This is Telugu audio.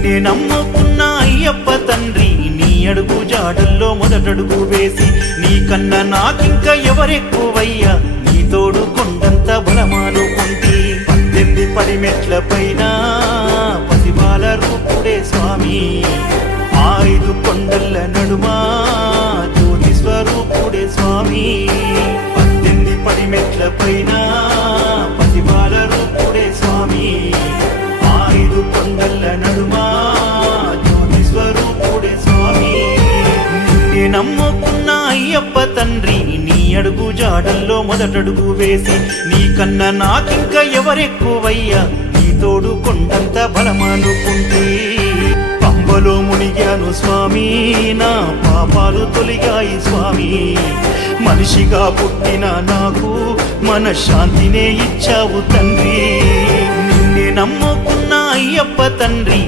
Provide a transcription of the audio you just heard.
నిన్నే నమ్ముకున్న అయ్యప్ప తండ్రి, నీ అడుగు జాడల్లో మొదటడుగు వేసి, నీ కన్నా నాకింక ఎవరెక్కువయ్యా, నీ తోడు కొండంత బలమానుకుంటి. 18 పడిమెట్ల పైన పసిబాల రూపుడే స్వామి, 5 కొండల నడుమా జ్యోతి స్వరూపుడే స్వామి. 18 పడిమెట్ల పైన పసిబాల రూపుడే స్వామి, 5 కొండల నడుమా జ్యోతి స్వరూపుడే స్వామి. నిన్నే నమ్ముకున్న అయ్యప్ప తండ్రి, నీ అడుగు జాడల్లో మొదటడుగు వేసి, నీ కన్నా నాకింక ఎవరెక్కువయ్యా, నీ తోడు కొండంత బలమనుకుంటే. పంబలో మునిగాను స్వామి, నా పాపాలు తొలిగాయి స్వామి. మనిషిగా పుట్టిన నాకు మనశ్శాంతినే ఇచ్చావు తండ్రి. నిన్నే నమ్ముకున్న అయ్యప్ప తండ్రి.